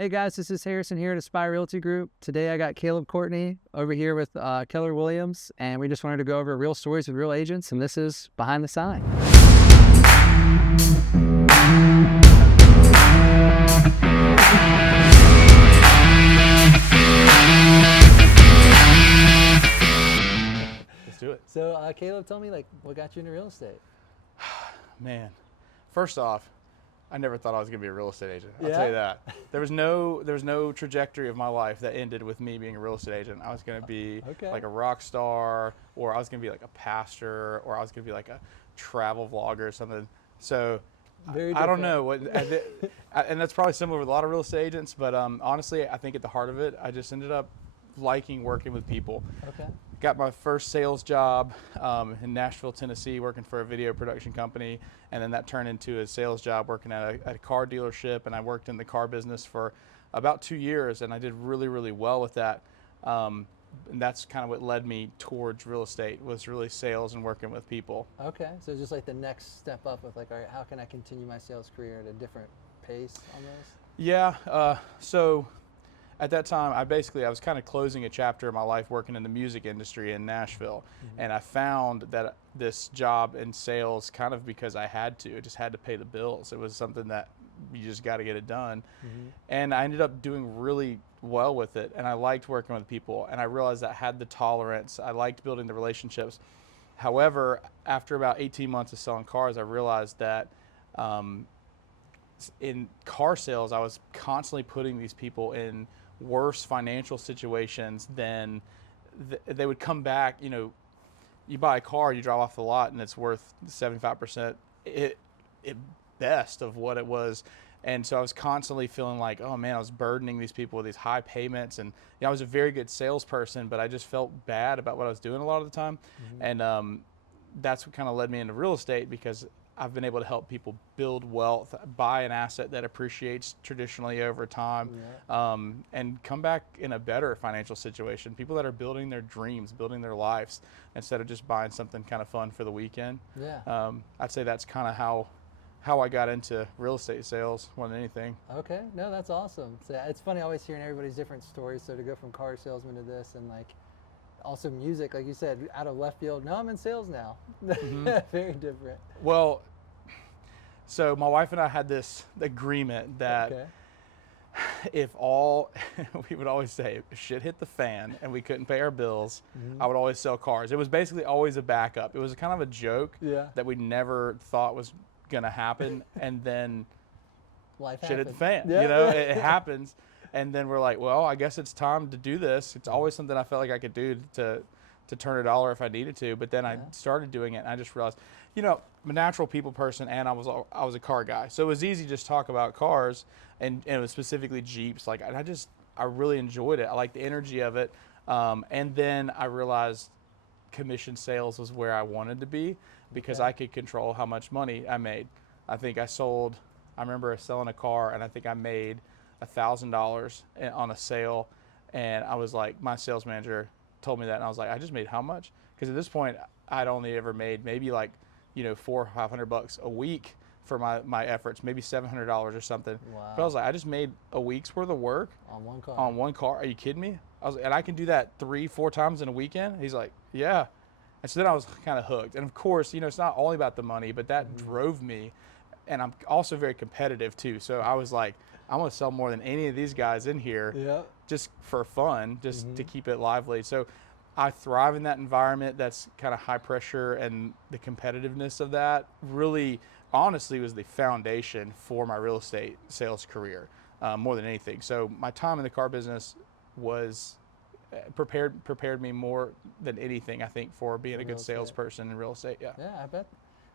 Hey guys, this is Harrison here at Aspire Realty Group. Today I got Caleb Courtney over here with Keller Williams, and we just wanted to go over real stories with real agents, and this is Behind the Sign. Let's do it. So Caleb, tell me, what got you into real estate? Man, first off, I never thought I was going to be a real estate agent. I'll Yeah? tell you that. There was no trajectory of my life that ended with me being a real estate agent. I was going to be Okay. like a rock star, or I was going to be like a pastor, or I was going to be like a travel vlogger or something. So Very I don't different. know what, and that's probably similar with a lot of real estate agents. But honestly, I think at the heart of it, I just ended up liking working with people. Okay. Got my first sales job in Nashville, Tennessee, working for a video production company, and then that turned into a sales job working at a car dealership, and I worked in the car business for about 2 years, and I did really, really well with that. And that's kind of what led me towards real estate, was really sales and working with people. Okay. So just like the next step up of all right, how can I continue my sales career at a different pace almost? Yeah, so at that time, I was kind of closing a chapter of my life working in the music industry in Nashville. And I found that this job in sales kind of because I just had to pay the bills. It was something that you just got to get it done. And I ended up doing really well with it. And I liked working with people. And I realized I had the tolerance. I liked building the relationships. However, after about 18 months of selling cars, I realized that in car sales, I was constantly putting these people in worse financial situations than they would come back. You buy a car, you drive off the lot, and it's worth 75% it best of what it was. And so I was constantly feeling like, oh man, I was burdening these people with these high payments. And I was a very good salesperson, but I just felt bad about what I was doing a lot of the time. And that's what kind of led me into real estate, because I've been able to help people build wealth, buy an asset that appreciates traditionally over time, and come back in a better financial situation. People that are building their dreams, building their lives, instead of just buying something kind of fun for the weekend. Yeah. I'd say that's kind of how I got into real estate sales more than anything. Okay, no, that's awesome. So it's funny always hearing everybody's different stories. So to go from car salesman to this, and also music, like you said, out of left field. No, I'm in sales now. Very different. Well, so my wife and I had this agreement that if we would always say, if shit hit the fan and we couldn't pay our bills, I would always sell cars. It was basically always a backup. It was kind of a joke that we never thought was going to happen. And then Life shit hit the happens. fan, Yeah. it happens. And then we're like, well, I guess it's time to do this. It's always something I felt like I could do to turn a dollar if I needed to. But then I started doing it, and I just realized, I'm a natural people person, and I was a car guy. So it was easy to just talk about cars, and it was specifically Jeeps. I really enjoyed it. I liked the energy of it. And then I realized commission sales was where I wanted to be, because I could control how much money I made. I remember selling a car, and I think I made $1,000 on a sale, and I was like, my sales manager told me that, and I was like, I just made how much? Because at this point, I'd only ever made maybe $400 or $500 a week for my efforts, maybe $700 or something. Wow. But I was like, I just made a week's worth of work On one car. on one car. Are you kidding me? And I can do that 3-4 times in a weekend. He's like, yeah. And so then I was kind of hooked. And of course, it's not only about the money, but that drove me. And I'm also very competitive too. So I was like, I'm going to sell more than any of these guys in here, just for fun, just to keep it lively. So I thrive in that environment that's kind of high pressure, and the competitiveness of that really, honestly, was the foundation for my real estate sales career, more than anything. So my time in the car business was prepared me more than anything, I think, for being a good salesperson in real estate. Yeah, I bet.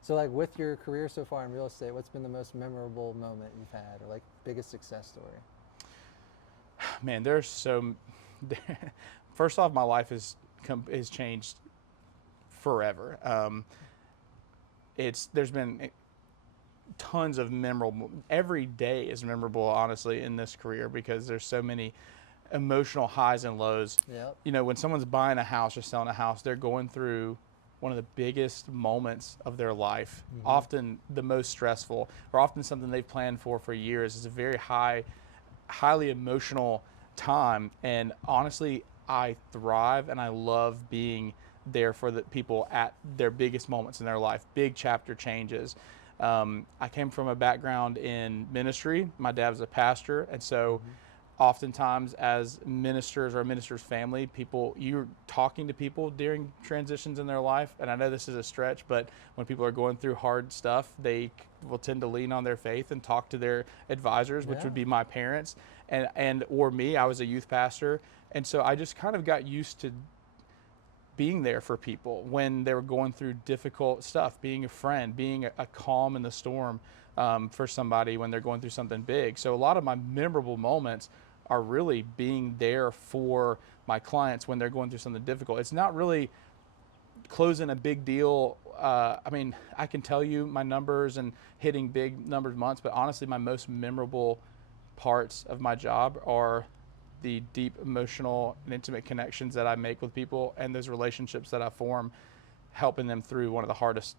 So with your career so far in real estate, what's been the most memorable moment you've had, or biggest success story? Man, first off, my life has changed forever. There's been tons of memorable. Every day is memorable, honestly, in this career, because there's so many emotional highs and lows. Yep. When someone's buying a house or selling a house, they're going through one of the biggest moments of their life, often the most stressful, or often something they've planned for years. It's a very high highly emotional time, and honestly, I thrive and I love being there for the people at their biggest moments in their life, big chapter changes. I came from a background in ministry. My dad was a pastor, and so oftentimes as ministers or a minister's family, you're talking to people during transitions in their life. And I know this is a stretch, but when people are going through hard stuff, they will tend to lean on their faith and talk to their advisors, which would be my parents and or me. I was a youth pastor. And so I just kind of got used to being there for people when they were going through difficult stuff, being a friend, being a calm in the storm for somebody when they're going through something big. So a lot of my memorable moments are really being there for my clients when they're going through something difficult. It's not really closing a big deal. I mean, I can tell you my numbers and hitting big numbers months, but honestly, my most memorable parts of my job are the deep emotional and intimate connections that I make with people and those relationships that I form, helping them through one of the hardest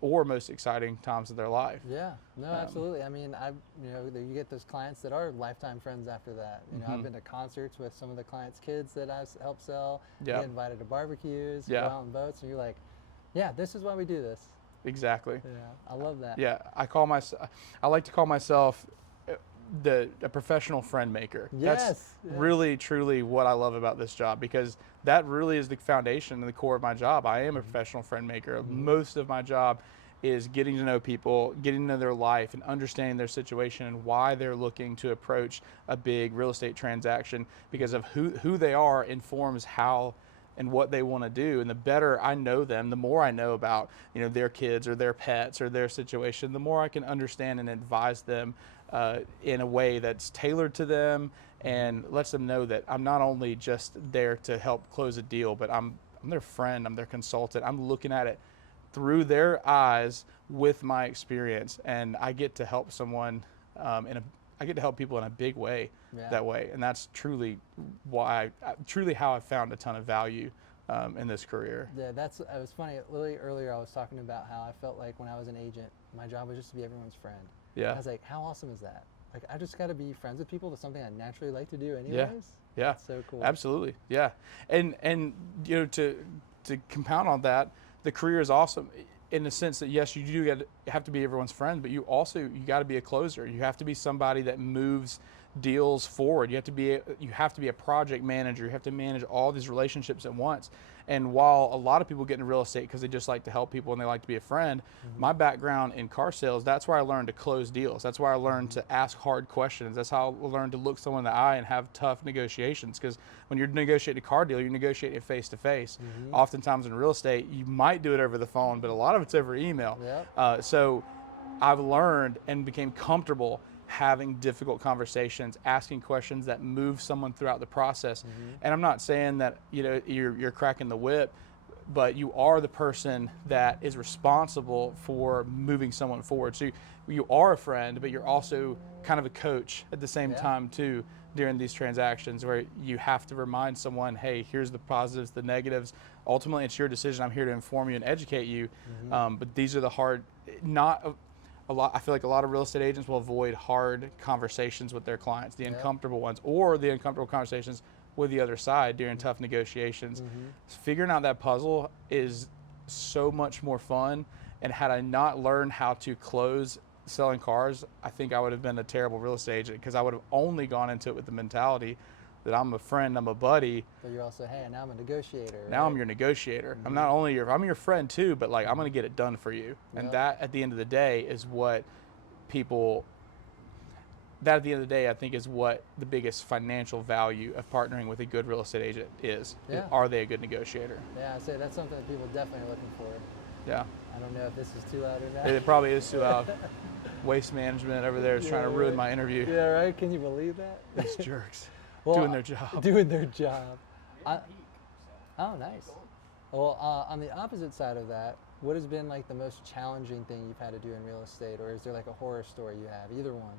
or most exciting times of their life. Yeah, no, absolutely. I mean, you get those clients that are lifetime friends after that. I've been to concerts with some of the clients' kids that I've helped sell. Yeah. Get invited to barbecues, go out on boats, and you're like, yeah, this is why we do this. Exactly. Yeah, I love that. Yeah, I like to call myself a professional friend maker. That's really truly what I love about this job, because that really is the foundation and the core of my job. I am a professional friend maker. Most of my job is getting to know people, getting to know their life and understanding their situation and why they're looking to approach a big real estate transaction, because of who they are informs how and what they want to do. And the better I know them, the more I know about their kids or their pets or their situation, the more I can understand and advise them in a way that's tailored to them and lets them know that I'm not only just there to help close a deal, but I'm their friend, I'm their consultant. I'm looking at it through their eyes with my experience, and I get to help someone I get to help people in a big way that way. And that's truly how I found a ton of value in this career. Yeah, it was funny. Literally earlier I was talking about how I felt like when I was an agent, my job was just to be everyone's friend. Yeah. I was like, how awesome is that? Like, I just got to be friends with people. That's something I naturally like to do anyways. Yeah. That's so cool. Absolutely. Yeah. And to compound on that, the career is awesome in the sense that, yes, you do have to be everyone's friend, but you got to be a closer. You have to be somebody that moves deals forward. You have to be a project manager. You have to manage all these relationships at once. And while a lot of people get into real estate because they just like to help people and they like to be a friend, my background in car sales, that's where I learned to close deals. That's where I learned to ask hard questions. That's how I learned to look someone in the eye and have tough negotiations. Because when you're negotiating a car deal, you're negotiating face to face. Oftentimes in real estate, you might do it over the phone, but a lot of it's over email. So I've learned and became comfortable having difficult conversations, asking questions that move someone throughout the process. And I'm not saying that you're cracking the whip, but you are the person that is responsible for moving someone forward. So you are a friend, but you're also kind of a coach at the same time too during these transactions, where you have to remind someone, hey, here's the positives, the negatives. Ultimately, it's your decision. I'm here to inform you and educate you. But these are the hard, I feel like a lot of real estate agents will avoid hard conversations with their clients, the uncomfortable ones, or the uncomfortable conversations with the other side during tough negotiations. Figuring out that puzzle is so much more fun. And had I not learned how to close selling cars, I think I would have been a terrible real estate agent, because I would have only gone into it with the mentality that I'm a friend, I'm a buddy. But you're also, hey, now I'm a negotiator. Now I'm your negotiator. I'm not only I'm your friend too, but like I'm going to get it done for you. And that at the end of the day is what I think is what the biggest financial value of partnering with a good real estate agent is. Are they a good negotiator? Yeah, I say that's something that people definitely are looking for. Yeah. I don't know if this is too loud or not. It probably is too loud. Waste management over there is trying to ruin my interview. Yeah, right? Can you believe that? These jerks. Doing their job. Doing their job. Oh, nice. Well, on the opposite side of that, what has been like the most challenging thing you've had to do in real estate, or is there like a horror story you have? Either one.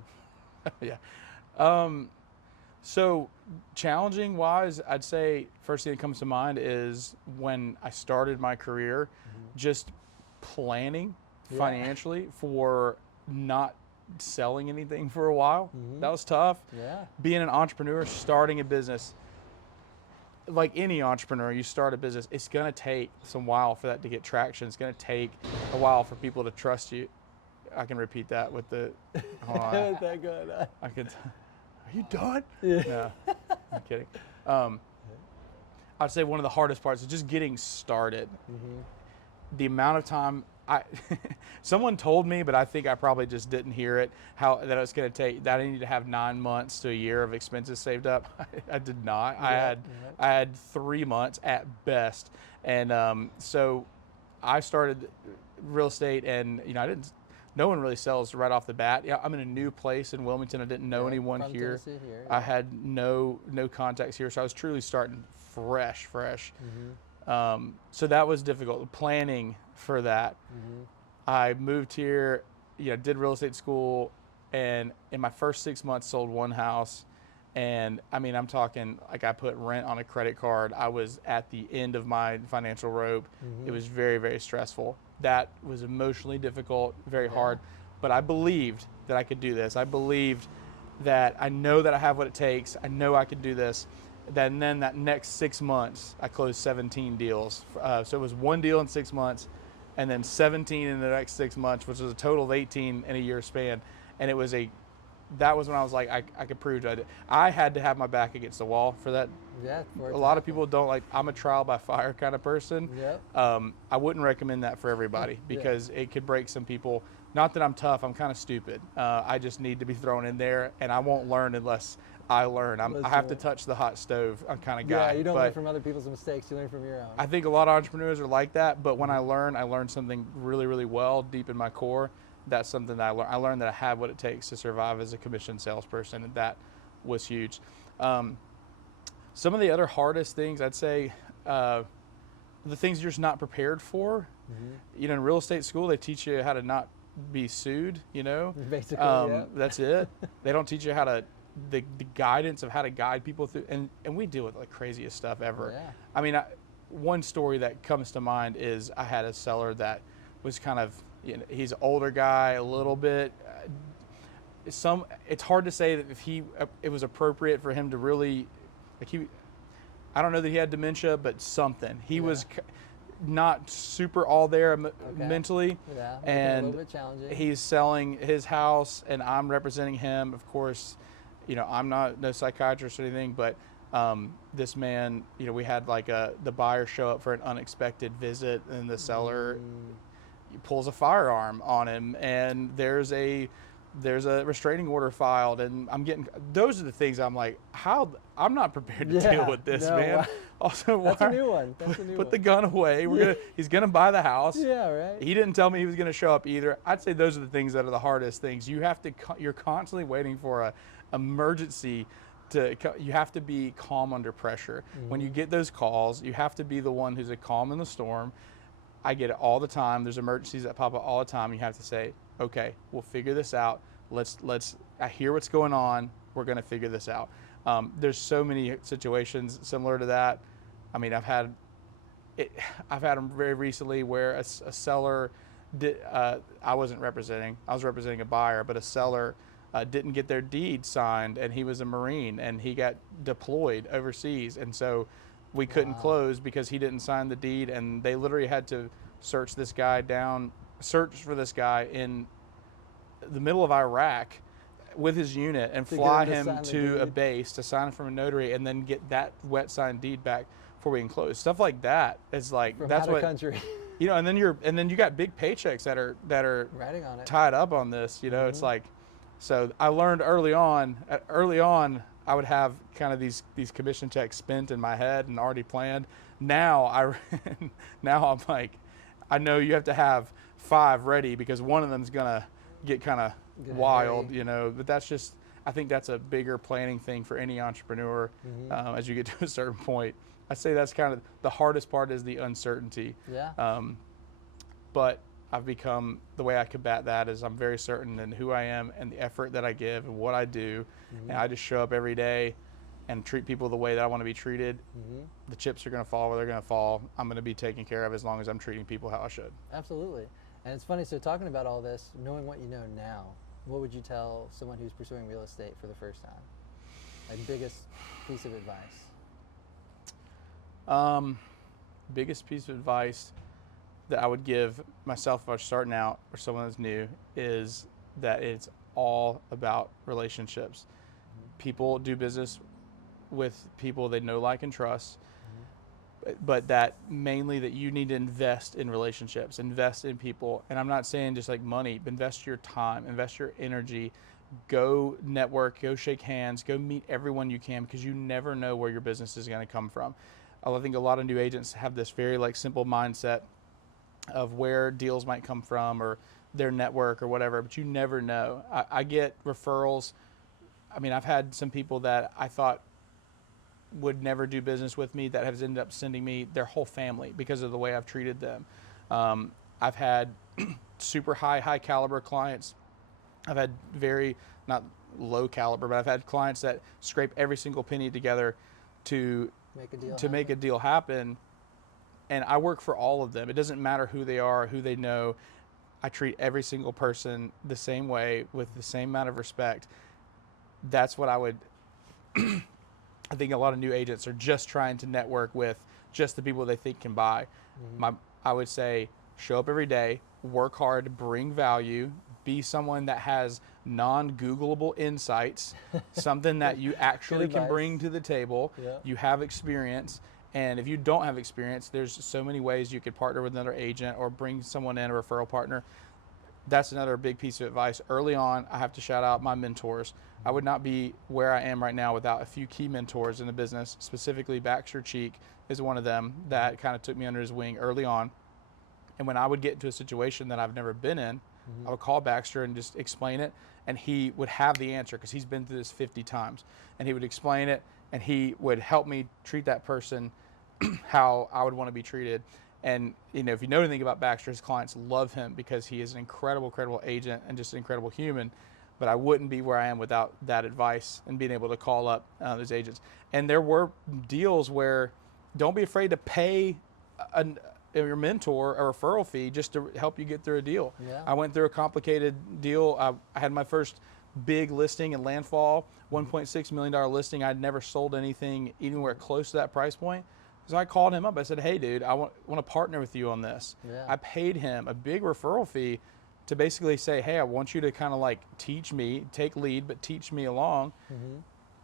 So challenging wise, I'd say first thing that comes to mind is when I started my career, just planning financially for not selling anything for a while. That was tough. Yeah. Being an entrepreneur, starting a business, like any entrepreneur, you start a business, it's going to take some while for that to get traction. It's going to take a while for people to trust you. I can repeat that with the, hold on. That good. I could, are you done? Yeah. No, I'm kidding. I'd say one of the hardest parts is just getting started. The amount of time someone told me, but I think I probably just didn't hear it, that it's going to take, that I need to have 9 months to a year of expenses saved up. I did not. Yeah. I had 3 months at best. And so I started real estate, and no one really sells right off the bat. Yeah, I'm in a new place in Wilmington. I didn't know anyone here. I had no contacts here, so I was truly starting fresh. So that was difficult. The planning for that. I moved here, did real estate school, and in my first 6 months sold one house. And I mean, I'm talking like I put rent on a credit card. I was at the end of my financial rope. It was very, very stressful. That was emotionally difficult, very hard. But I believed that I could do this. I believed that I know that I have what it takes. I know I could do this. And then that next 6 months, I closed 17 deals. So it was one deal in 6 months, and then 17 in the next 6 months, which was a total of 18 in a year span. And that was when I was like, I could prove to it. I had to have my back against the wall for that. Yeah. A lot of people don't like, I'm a trial by fire kind of person. Yep. I wouldn't recommend that for everybody because it could break some people. Not that I'm tough, I'm kind of stupid. I just need to be thrown in there, and I won't learn unless I learn. I have to touch the hot stove kind of guy. Yeah, you don't learn from other people's mistakes, you learn from your own. I think a lot of entrepreneurs are like that, but when I learn something really, really well deep in my core. That's something that I learned that I have what it takes to survive as a commission salesperson, and that was huge. Some of the other hardest things, I'd say, the things you're just not prepared for. In real estate school, they teach you how to not be sued, Basically, That's it. They don't teach you how to, the guidance of how to guide people through, and we deal with the craziest stuff ever. Yeah. I mean, one story that comes to mind is I had a seller that was kind of, he's an older guy a little bit. It's hard to say that if it was appropriate for him to really, I don't know that he had dementia, but something. He was not super all there mentally. Yeah, and a little bit challenging. He's selling his house, and I'm representing him. Of course, I'm no psychiatrist or anything, but this man, we had like the buyer show up for an unexpected visit, and the seller pulls a firearm on him, and there's a restraining order filed, and those are the things I'm like, I'm not prepared to deal with this, man. Wow. Also, that's a new one. Put the gun away. He's gonna buy the house. Yeah, right. He didn't tell me he was gonna show up either. I'd say those are the things that are the hardest things. You're constantly waiting for a emergency. You have to be calm under pressure. When you get those calls, you have to be the one who's a calm in the storm. I get it all the time. There's emergencies that pop up all the time. You have to say, okay, we'll figure this out. I hear what's going on. We're going to figure this out. There's so many situations similar to that. I mean, I've had them very recently where a seller I was representing a buyer, but a seller didn't get their deed signed, and he was a Marine, and he got deployed overseas. And so we couldn't close because he didn't sign the deed, and they literally had to search for this guy in the middle of Iraq with his unit and fly him to a base to sign from a notary, and then get that wet signed deed back before we can close. Stuff like that is like, from that's out of what country. And then you got big paychecks that are riding on it, tied up on this. It's like, so I learned early on I would have kind of these commission checks spent in my head and already planned. Now I'm like, I know you have to have 5 ready because one of them's gonna get kind of wild, But that's just, I think that's a bigger planning thing for any entrepreneur as you get to a certain point. I'd say that's kind of the hardest part is the uncertainty. Yeah. But I've become, the way I combat that is I'm very certain in who I am and the effort that I give and what I do. And I just show up every day and treat people the way that I want to be treated. The chips are going to fall where they're going to fall. I'm going to be taken care of as long as I'm treating people how I should. Absolutely. And it's funny, so talking about all this, knowing what you know now, what would you tell someone who's pursuing real estate for the first time? Like biggest piece of advice? Biggest piece of advice that I would give myself if I was starting out or someone that's new is that it's all about relationships. People do business with people they know, like, and trust, but that mainly that you need to invest in relationships, invest in people. And I'm not saying just like money, but invest your time, invest your energy, go network, go shake hands, go meet everyone you can, because you never know where your business is going to come from. I think a lot of new agents have this very like simple mindset of where deals might come from or their network or whatever, but you never know. I get referrals. I mean, I've had some people that I thought would never do business with me that has ended up sending me their whole family because of the way I've treated them. I've had super high caliber clients. I've had very, not low caliber, but I've had clients that scrape every single penny together to make a deal happen. And I work for all of them. It doesn't matter who they are, who they know. I treat every single person the same way with the same amount of respect. That's what I would, I think a lot of new agents are just trying to network with just the people they think can buy. I would say show up every day, work hard, bring value, be someone that has non-Googleable insights, something that you actually can bring to the table. You have experience. And if you don't have experience, there's so many ways you could partner with another agent or bring someone in, a referral partner. That's another big piece of advice. Early on, I have to shout out my mentors. I would not be where I am right now without a few key mentors in the business. Specifically, Baxter Cheek is one of them that kind of took me under his wing early on. And when I would get into a situation that I've never been in, I would call Baxter and just explain it, and he would have the answer because he's been through this 50 times. And he would explain it, and he would help me treat that person how I would want to be treated. And you know, if you know anything about Baxter, his clients love him because he is an incredible agent and just an incredible human. But I wouldn't be where I am without that advice and being able to call up those agents. And there were deals where don't be afraid to pay your mentor a referral fee just to help you get through a deal. I went through a complicated deal. I had my first big listing in Landfall, $1.6 million listing. I'd never sold anything anywhere close to that price point. So I called him up. I said, hey, dude, I want to partner with you on this. I paid him a big referral fee to basically say, hey, I want you to kind of like teach me, take lead, but teach me along.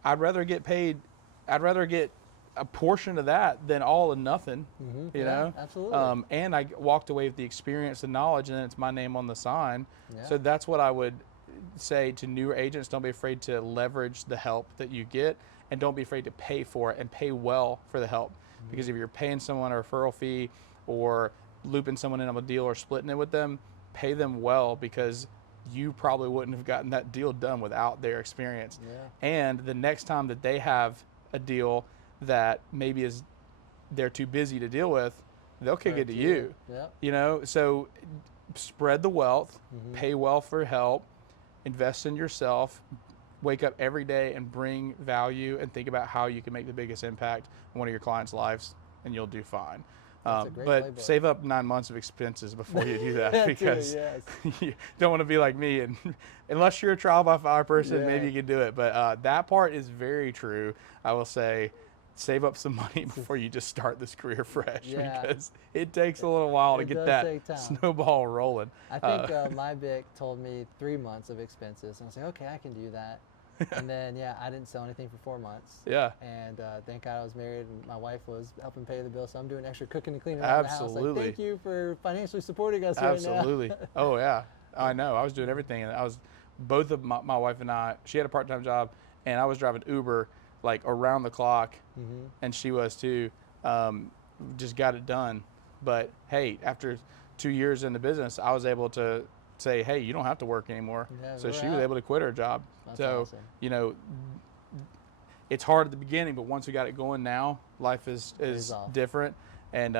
I'd rather get paid. I'd rather get a portion of that than all and nothing, you know? Absolutely. And I walked away with the experience and knowledge, and then it's my name on the sign. So that's what I would say to newer agents. Don't be afraid to leverage the help that you get, and don't be afraid to pay for it and pay well for the help. Because if you're paying someone a referral fee or looping someone in on a deal or splitting it with them, pay them well, because you probably wouldn't have gotten that deal done without their experience. And the next time that they have a deal that maybe they're too busy to deal with, they'll kick it to you. You know, so spread the wealth, pay well for help, invest in yourself, wake up every day and bring value and think about how you can make the biggest impact in one of your clients' lives, and you'll do fine. But playbook. Save up 9 months of expenses before you do that, because you don't want to be like me. And unless you're a trial by fire person, maybe you can do it. But that part is very true. I will say, save up some money before you just start this career fresh, because it takes a little while to get that snowball rolling. I think my Vic told me 3 months of expenses, and I was like, okay, I can do that. And then, I didn't sell anything for 4 months. And thank God I was married, and my wife was helping pay the bill, so I'm doing extra cooking and cleaning around the house. Like, thank you for financially supporting us right now. Oh, yeah. I know. I was doing everything. And both of my wife and I, she had a part-time job, and I was driving Uber like around the clock, and she was too. Just got it done. But hey, after 2 years in the business, I was able to say, hey, you don't have to work anymore. So she was able to quit her job. That's so awesome. You know, it's hard at the beginning, but once we got it going now, life is different. And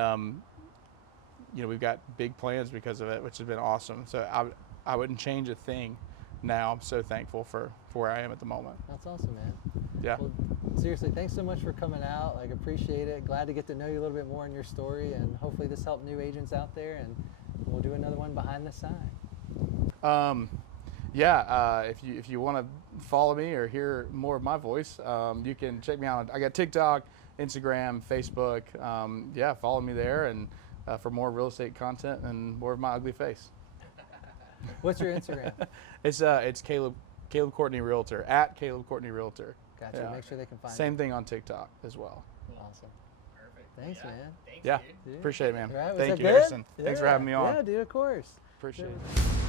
you know, we've got big plans because of it, which has been awesome. So I wouldn't change a thing now. I'm so thankful for where I am at the moment. That's awesome, man. Yeah. Well, seriously, thanks so much for coming out. Like, appreciate it. Glad to get to know you a little bit more in your story, and hopefully this helped new agents out there, and we'll do another one behind the sign. Yeah, if you want to follow me or hear more of my voice, you can check me out. I got TikTok, Instagram, Facebook. Yeah, follow me there and for more real estate content and more of my ugly face. What's your Instagram? It's Caleb Courtney Realtor, at Caleb Courtney Realtor. Gotcha. Yeah. Make sure they can find Same thing on TikTok as well. Awesome. Perfect. Thanks, man. Thanks, Yeah, dude. appreciate it, man. Right, was Thank that you, good? Harrison. Yeah. Thanks for having me on. Yeah, dude, of course. Appreciate it.